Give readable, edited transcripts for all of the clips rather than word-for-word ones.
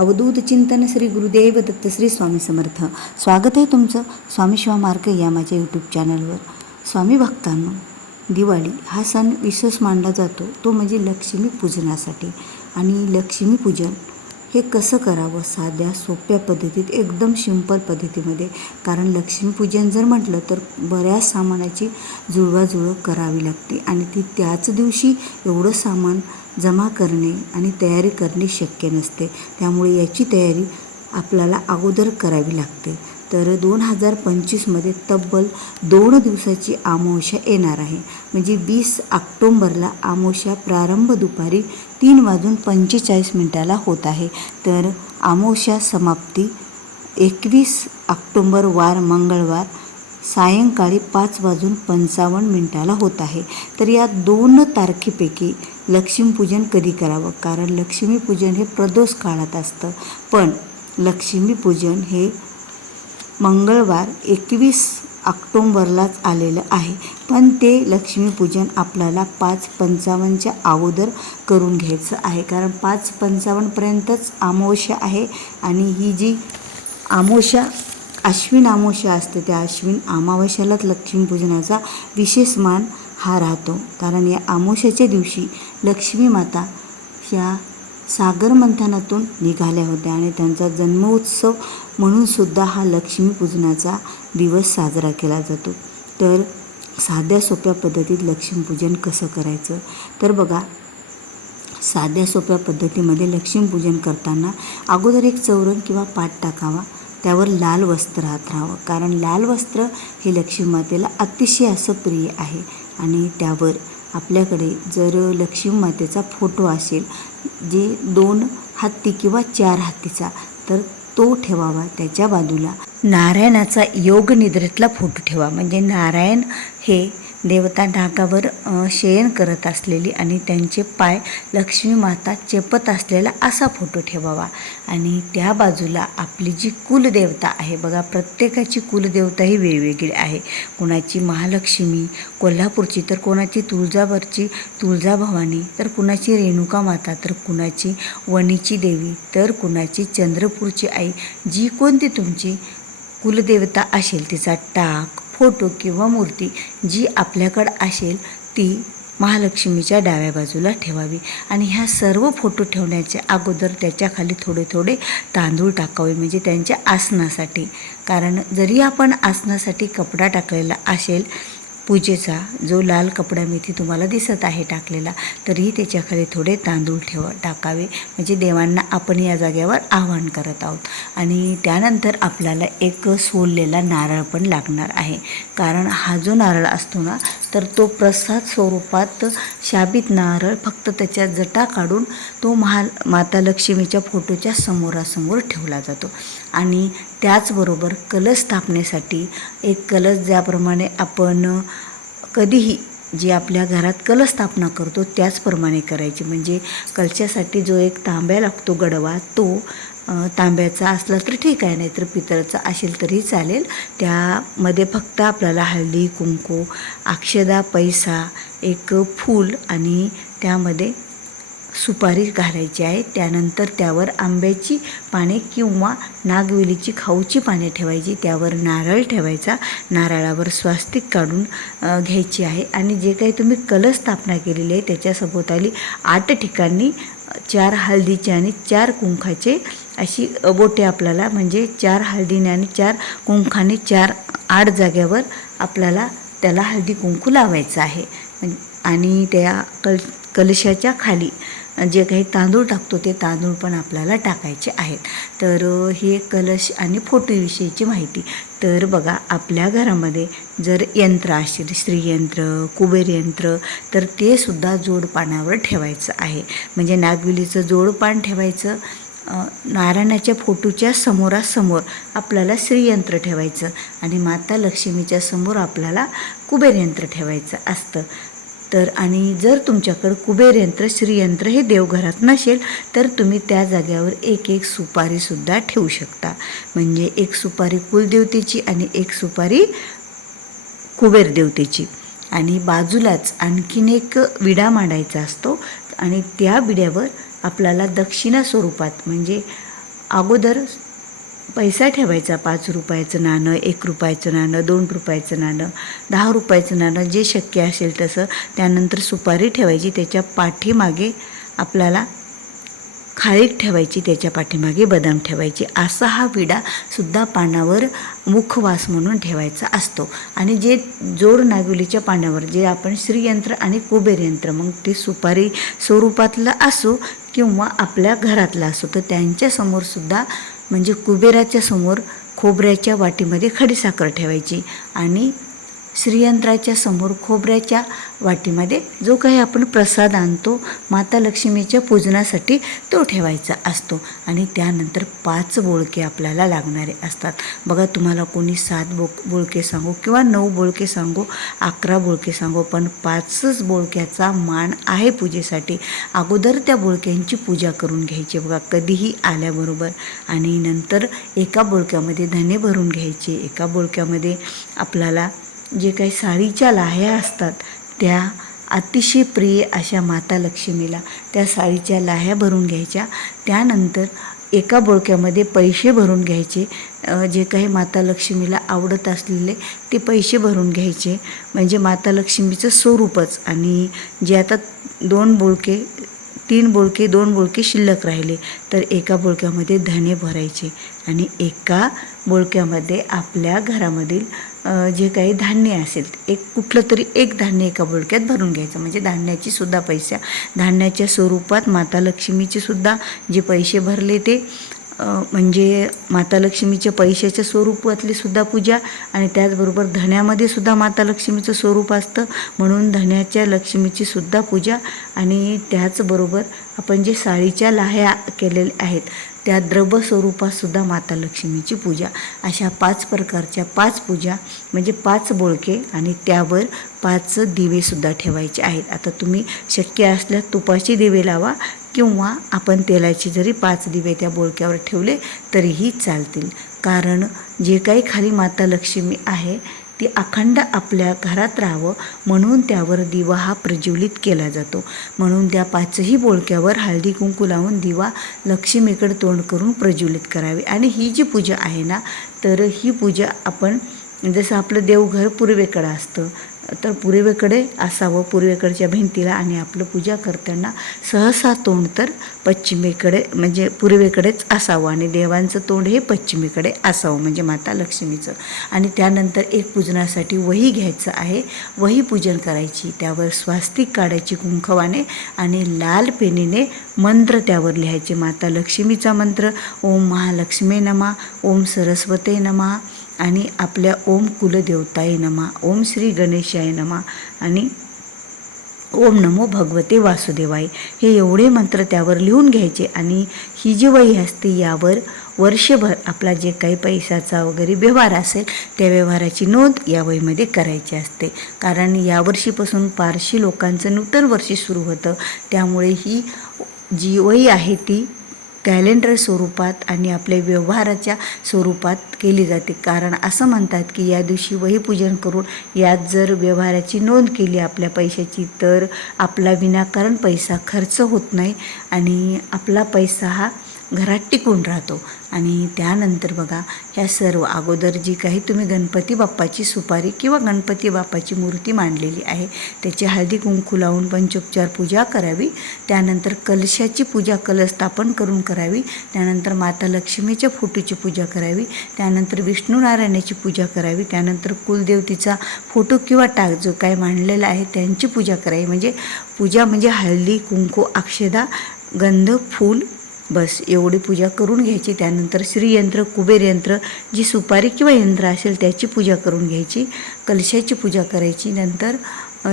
अवधूत चिंतन श्री गुरुदेव दत्त श्री स्वामी समर्थ. स्वागत आहे तुमचं स्वामी शिवा मार्ग या माझ्या यूट्यूब चॅनलवर. स्वामी भक्तांनो, दिवाळी हा सण विशेष मानला जातो तो म्हणजे लक्ष्मी पूजनासाठी. आणि लक्ष्मीपूजन हे कसं करावं साध्या सोप्या पद्धतीत, एकदम सिंपल पद्धतीमध्ये. कारण लक्ष्मीपूजन जर म्हटलं तर बऱ्याच सामानाची जुळवाजुळव करावी लागते आणि ती त्याच दिवशी एवढं सामान जमा करणे आणि तयारी करणे शक्य नसते. त्यामुळे याची तयारी आपल्याला अगोदर करावी लागते. तर 2025मध्ये तब्बल 2 दिवसाची अमावस्या येणार आहे. म्हणजे 20 ऑक्टोंबरला अमावस्या प्रारंभ दुपारी 3:45 होत आहे. तर अमावस्या समाप्ती 21 ऑक्टोंबर वार मंगळवार सायंकाळी 5:55 होत आहे. तर या 2 तारखेपैकी लक्ष्मीपूजन कधी करावं? कारण लक्ष्मीपूजन हे प्रदोष काळात असतं, पण लक्ष्मीपूजन हे मंगळवार 21 ऑक्टोंबरलाच आलेलं आहे. पण ते लक्ष्मीपूजन आपल्याला 5:55च्या अगोदर करून घ्यायचं आहे. कारण 5:55पर्यंतच अमावस्या आहे आणि ही जी अमावस्या अश्विन अमावस्या असते, त्या अश्विन अमावस्यालाच लक्ष्मीपूजनाचा विशेष मान हा राहतो. कारण या अमावस्याच्या दिवशी लक्ष्मी माता ह्या सागर मंथनातून निघाल्या होत्या आणि त्यांचा जन्मोत्सव म्हणून सुद्धा हा लक्ष्मीपूजनाचा दिवस साजरा केला जातो. तर साध्या सोप्या पद्धतीत लक्ष्मीपूजन कसं करायचं? तर बघा, साध्या सोप्या पद्धतीमध्ये लक्ष्मीपूजन करताना अगोदर एक चौरंग किंवा पाट टाकावा. त्यावर लाल वस्त्र राहावं. कारण लाल वस्त्र हे लक्ष्मी मातेला अतिशय असं प्रिय आहे. आणि त्यावर आपल्याकडे जर लक्ष्मी मातेचा फोटो असेल, जे 2 हत्ती किंवा 4 हत्तीचा, तर तो ठेवावा. त्याच्या बाजूला नारायणाचा योग निद्रेतला फोटो ठेवा. म्हणजे नारायण हे देवता नागावर शयन करत असलेली आणि त्यांचे पाय लक्ष्मी माता चेपत असलेला असा फोटो ठेवावा. आणि त्या बाजूला आपली जी कुलदेवता आहे, बघा प्रत्येकाची कुलदेवता ही वेगवेगळी आहे. कोणाची महालक्ष्मी कोल्हापूरची, तर कोणाची तुळजाभरची तुळजाभवानी, तर कुणाची रेणुका माता, तर कुणाची वणीची देवी, तर कुणाची चंद्रपूरची आई. जी कोणती तुमची कुलदेवता असेल तिचा टाक, फोटो किंवा मूर्ती जी आपल्याकडं असेल ती महालक्ष्मीच्या डाव्या बाजूला ठेवावी. आणि ह्या सर्व फोटो ठेवण्याच्या अगोदर त्याच्याखाली थोडे थोडे तांदूळ टाकावे, म्हणजे त्यांच्या आसनासाठी. कारण जरी आपण आसनासाठी कपडा टाकलेला असेल पूजेचा, जो लाल कपडा मी इथे तुम्हाला दिसत आहे टाकलेला, तरीही त्याच्याखाली थोडे तांदूळ टाकावे. म्हणजे देवांना आपण या जागेवर आवाहन करत आहोत. आणि त्यानंतर आपल्याला एक सोललेला नारळ पण लागणार आहे. कारण हा जो नारळ असतो ना, तर तो प्रसाद स्वरूपात शाबीत नारळ फक्त त्याच्या जटा काढून तो माता लक्ष्मीच्या फोटोच्या समोरासमोर ठेवला जातो. आणि त्याचबरोबर कलश स्थापनेसाठी एक कलश, ज्याप्रमाणे आपण कधीही जी आपल्या घरात कलश स्थापना करतो त्याचप्रमाणे करायची. म्हणजे कलशासाठी जो एक तांब्या लागतो गडवा, तो तांब्याचा असला तर ठीक आहे, नाहीतर पितळचा असेल तरी चालेल. त्यामध्ये फक्त आपल्याला हळदी कुंकू, अक्षदा, पैसा, एक फूल आणि त्यामध्ये सुपारी घालायची आहे. त्यानंतर त्यावर आंब्याची पाने किंवा नागवेलीची खाऊची पाने ठेवायची. त्यावर नारळ ठेवायचा. नारळावर स्वास्तिक काढून घ्यायची आहे. आणि जे काही तुम्ही कलश स्थापना केलेली आहे त्याच्या सभोवताली 8 ठिकाणी 4 हळदीचे आणि 4 कुंकाचे अशी बोटे आपल्याला, म्हणजे 4 हळदीने आणि 4 कुंकाने 8 जाग्यावर आपल्याला त्याला हळदी कुंकू लावायचं आहे. आणि त्या कलशाच्या खाली जे काही तांदूळ टाकतो ते तांदूळ पण आपल्याला टाकायचे आहेत. तर हे कलश आणि फोटोविषयीची माहिती. तर बघा, आपल्या घरामध्ये जर यंत्र असेल, श्रीयंत्र, कुबेर यंत्र, तर ते सुद्धा जोडपानावर ठेवायचं आहे. म्हणजे नागवेलीचं जोडपान ठेवायचं. नारायणाच्या फोटोच्या समोरासमोर आपल्याला श्रीयंत्र ठेवायचं आणि माता लक्ष्मीच्या समोर आपल्याला कुबेर यंत्र ठेवायचं असतं. तर आणि जर तुमच्याकडं कुबेर यंत्र, श्रीयंत्र हे देवघरात नसेल तर तुम्ही त्या जाग्यावर एक सुपारीसुद्धा ठेवू शकता. म्हणजे एक सुपारी कुलदेवतेची आणि एक सुपारी कुबेर देवतेची. आणि बाजूलाच आणखीन एक विडा मांडायचा असतो आणि त्या विड्यावर आपल्याला दक्षिणा स्वरूपात, म्हणजे अगोदर पैसा ठेवायचा, 5 रुपयाचं नाणं, 1 रुपयाचं नाणं, 2 रुपयाचं नाणं, 10 रुपयाचं नाणं, जे शक्य असेल तसं. त्यानंतर सुपारी ठेवायची, त्याच्या पाठीमागे आपल्याला खारीक ठेवायची, त्याच्या पाठीमागे बदाम ठेवायचे. असा हा विडासुद्धा पानावर मुखवास म्हणून ठेवायचा असतो. आणि जे जोड नागुलीच्या पानावर जे आपण श्रीयंत्र आणि कुबेर यंत्र, मग ते सुपारी स्वरूपातलं असो किंवा आपल्या घरातलं असो, तर त्यांच्यासमोरसुद्धा म्हणजे कुबेराच्या समोर खोबऱ्याच्या वाटीमध्ये खडीसाखर ठेवायची आणि श्रीयंत्राच्या समोर खोबऱ्याच्या वाटीमध्ये जो काही आपण प्रसाद आणतो माता लक्ष्मीच्या पूजनासाठी तो ठेवायचा असतो. आणि त्यानंतर 5 बोळके आपल्याला लागणारे असतात. बघा, तुम्हाला कोणी 7 बोळके सांगू किंवा 9 बोळके सांगू, 11 बोळके सांगू, पण 5च बोळक्याचा मान आहे पूजेसाठी. अगोदर त्या बोळक्यांची पूजा करून घ्यायची बघा, कधीही आल्याबरोबर. आणि नंतर एका बोळक्यामध्ये धान्य भरून घ्यायचे, एका बोळक्यामध्ये आपल्याला जे काही साळीच्या लाह्या असतात त्या अतिशय प्रिय अशा माता लक्ष्मीला त्या साळीच्या लाह्या भरून घ्यायच्या. त्यानंतर एका बोळक्यामध्ये पैसे भरून घ्यायचे, जे काही माता लक्ष्मीला आवडत असलेले ते पैसे भरून घ्यायचे, म्हणजे माता लक्ष्मीचं स्वरूपच. आणि जे आता 2 बोळके 3 बोळके 2 बोळके शिल्लक राहिले तर एका बोळक्यामध्ये धणे भरायचे आणि एका बोळक्यामध्ये आपल्या घरामधील जे काही धान्य असेल कुठलं तरी एक धान्य एका बोळक्यात भरून घ्यायचं. म्हणजे धान्याची सुद्धा धान्याच्या स्वरूपात माता लक्ष्मीचे सुद्धा जे पैसे भरले ते म्हणजे माता लक्ष्मीच्या पैशाच्या स्वरूपातली सुद्धा पूजा आणि त्याचबरोबर धण्यामध्ये सुद्धा माता लक्ष्मीचं स्वरूप असतं म्हणून धण्याच्या लक्ष्मीची सुद्धा पूजा. आणि त्याचबरोबर आपण जे साळीच्या लाह्या केलेल्या आहेत त्या द्रव्य स्वरूपातसुद्धा माता लक्ष्मीची पूजा. अशा 5 प्रकारच्या 5 पूजा म्हणजे 5 बोळके आणि त्यावर 5 दिवेसुद्धा ठेवायचे आहेत. आता तुम्ही शक्य असल्यास तुपाचे दिवे लावा किंवा आपण तेलाचे जरी 5 दिवे त्या बोळक्यावर ठेवले तरीही चालतील. कारण जे काही खाली माता लक्ष्मी आहे ती अखंड आपल्या घरात राहावं म्हणून त्यावर दिवा हा प्रज्वलित केला जातो. म्हणून त्या 5ही बोळक्यावर हळदी कुंकू लावून दिवा लक्ष्मीकडे तोंड करून प्रज्वलित करावे. आणि ही जी पूजा आहे ना, तर ही पूजा आपण जसं आपलं देवघर पूर्वेकडं असतं तर पूर्वेकडे असावं, पूर्वेकडच्या भिंतीला. आणि आपलं पूजा करताना सहसा तोंड तर पश्चिमेकडे म्हणजे पूर्वेकडेच असावं आणि देवांचं तोंड हे पश्चिमेकडे असावं म्हणजे माता लक्ष्मीचं. आणि त्यानंतर एक पूजनासाठी वही घ्यायचं आहे, वही पूजन करायची, त्यावर स्वास्तिक काढायची कुंकवाने आणि लाल पेनीने मंत्र त्यावर लिहायचे. माता लक्ष्मीचा मंत्र ओम महालक्ष्मी नमः, ओम सरस्वते नमः आणि आपल्या ओम कुलदेवताय नमः, ओम श्री गणेशाय नमः आणि ओम नमो भगवते वासुदेवाय, हे एवढे मंत्र त्यावर लिहून घ्यायचे. आणि ही जी वही असते यावर वर्षभर आपला जे काही पैशाचा वगैरे व्यवहार असेल त्या व्यवहाराची नोंद या वहीमध्ये करायची असते. कारण यावर्षीपासून पारशी लोकांचं नूतन वर्ष सुरू होतं, त्यामुळे ही जी वही आहे ती कॅलेंडर स्वरूपात आणि आपल्या व्यवहाराच्या स्वरूपात केली जाते. कारण असं म्हणतात की या दिवशी वहीपूजन करून यात जर व्यवहाराची नोंद केली आपल्या पैशाची तर आपला विनाकारण पैसा खर्च होत नाही आणि आपला पैसा हा घरात टिकून राहतो. आणि त्यानंतर बघा, ह्या सर्व अगोदर जी काही तुम्ही गणपती बाप्पाची सुपारी किंवा गणपती बाप्पाची मूर्ती मांडलेली आहे त्याची हळदी कुंकू लावून पंचोपचार पूजा करावी. त्यानंतर कलशाची पूजा कलश स्थापन करून करावी. त्यानंतर माता लक्ष्मीच्या फोटोची पूजा करावी. त्यानंतर विष्णू नारायणाची पूजा करावी. त्यानंतर कुलदेवतीचा फोटो किंवा टाक जो काय मांडलेला आहे त्यांची पूजा करावी. म्हणजे पूजा म्हणजे हळदी कुंकू अक्षदा गंध फूल बस एवढी पूजा करून घ्यायची. त्यानंतर श्रीयंत्र कुबेर यंत्र जी सुपारी किंवा यंत्र असेल त्याची पूजा करून घ्यायची. कलशाची पूजा करायची. नंतर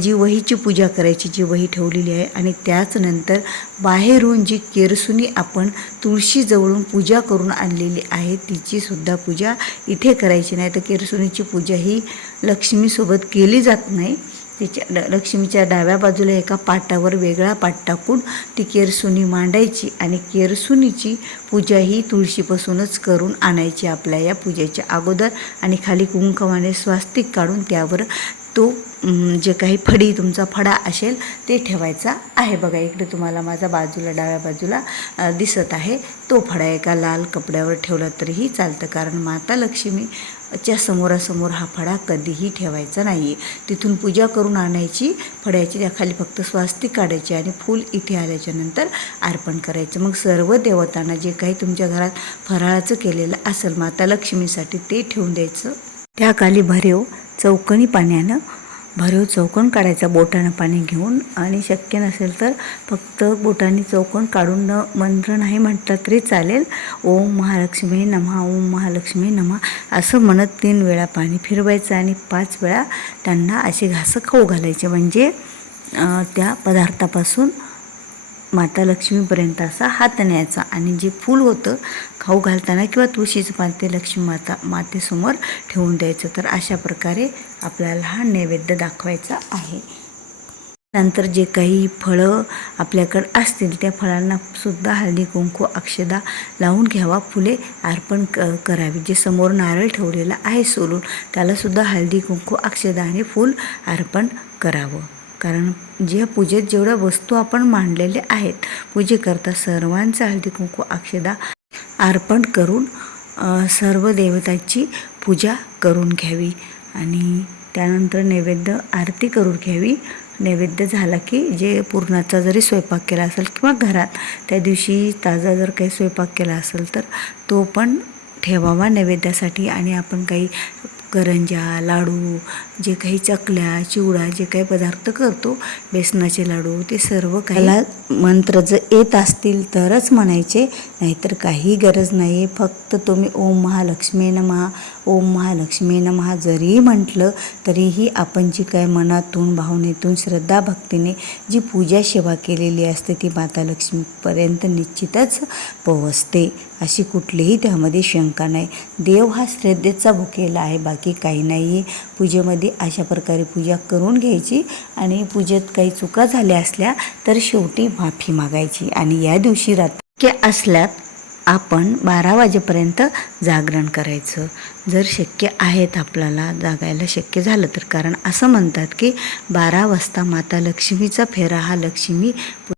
जी वहीची पूजा करायची, जी वही ठेवलेली आहे. आणि त्याच नंतर बाहेरून जी केरसुनी आपण तुळशी जवळून पूजा करून आणलेली आहे तिची सुद्धा पूजा इथे करायची. नाही तर केरसुनीची पूजा ही लक्ष्मीसोबत केली जात नाही. त्याच्या लक्ष्मीच्या डाव्या बाजूला एका पाटावर वेगळा पाट टाकून ती केरसुनी मांडायची आणि केरसुनीची पूजा ही तुळशीपासूनच करून आणायची आपल्या या पूजेच्या अगोदर. आणि खाली कुंकवाने स्वास्तिक काढून त्यावर तो जे काही फडी तुमचा फडा असेल ते ठेवायचा आहे. बघा इकडे तुम्हाला माझा बाजूला डाव्या बाजूला दिसत आहे. तो फडा एका लाल कपड्यावर ठेवला तरीही चालतं, कारण माता लक्ष्मीच्या समोरासमोर हा फडा कधीही ठेवायचा नाही आहे. तिथून पूजा करून आणायची फड्याची, त्याखाली फक्त स्वास्तिक काढायची आणि फूल इथे आल्याच्यानंतर अर्पण करायचं. मग सर्व देवतांना जे काही तुमच्या घरात फराळाचं केलेलं असेल माता लक्ष्मीसाठी ते ठेवून द्यायचं. त्याखाली भरीव चौकोनी पाण्यानं भरीव चौकोन काढायचा बोटानं पाणी घेऊन, आणि शक्य नसेल तर फक्त बोटांनी चौकोन काढून मंत्र नाही म्हटलं तरी चालेल. ओम महालक्ष्मी नमः, ओम महालक्ष्मी नमः असं म्हणत 3 वेळा पाणी फिरवायचं आणि 5 वेळा त्यांना अशी घासं खाऊ घालायचे. म्हणजे त्या पदार्थापासून माता लक्ष्मीपर्यंत असा हात न्यायचा, आणि जे फूल होतं खाऊ घालताना किंवा तुळशीचं पान ते लक्ष्मी मातेसमोर ठेवून द्यायचं. तर अशा प्रकारे आपल्याला हा नैवेद्य दाखवायचा आहे. नंतर जे काही फळं आपल्याकडे असतील त्या फळांना सुद्धा हळदी कुंकू अक्षदा लावून घ्यावा, फुले अर्पण करावी. जे समोर नारळ ठेवलेला आहे सोलून त्यालासुद्धा हळदी कुंकू अक्षदा आणि फूल अर्पण करावं. कारण ज्या पूजेत जेवढ्या वस्तू आपण मांडलेल्या आहेत पूजेकरता सर्वांचा हळदी कुंकू अक्षदा अर्पण करून सर्व देवतांची पूजा करून घ्यावी. आणि त्यानंतर नैवेद्य आरती करून घ्यावी. नैवेद्य झाला की जे पुरणाचा जरी स्वयंपाक केला असेल किंवा घरात त्या दिवशी ताजा जर काही स्वयंपाक केला असेल तर तो पण ठेवावा नैवेद्यासाठी. आणि आपण काही करंज्या लाडू जे काही चकल्या चिवडा जे काही पदार्थ करतो बेसनाचे लाडू ते सर्व काही मंत्र जर येत असतील तरच म्हणायचे, नाहीतर काही गरज नाही. फक्त तुम्ही ओम महालक्ष्मी नमः, ओम महालक्ष्मी नमः जरी म्हटलं तरीही आपण जी काय मनातून भावनेतून श्रद्धा भक्तीने जी पूजा सेवा केलेली असते ती माता लक्ष्मीपर्यंत निश्चितच पोहोचते, अशी कुठलीही त्यामध्ये शंका नाही. देव हा श्रद्धेचा भुकेला आहे, बाकी काही नाही आहे. पूजेमध्ये अशा प्रकारे पूजा करून घ्यायची आणि पूजेत काही चुका झाल्या असल्या तर शेवटी माफी मागायची. आणि या दिवशी रात्री असल्यात आपण 12 वाजेपर्यंत जागरण करायचं, जर शक्य आहेत आपल्याला जागायला शक्य झालं तर. कारण असं म्हणतात की 12 वाजता माता लक्ष्मीचा फेरा हा लक्ष्मी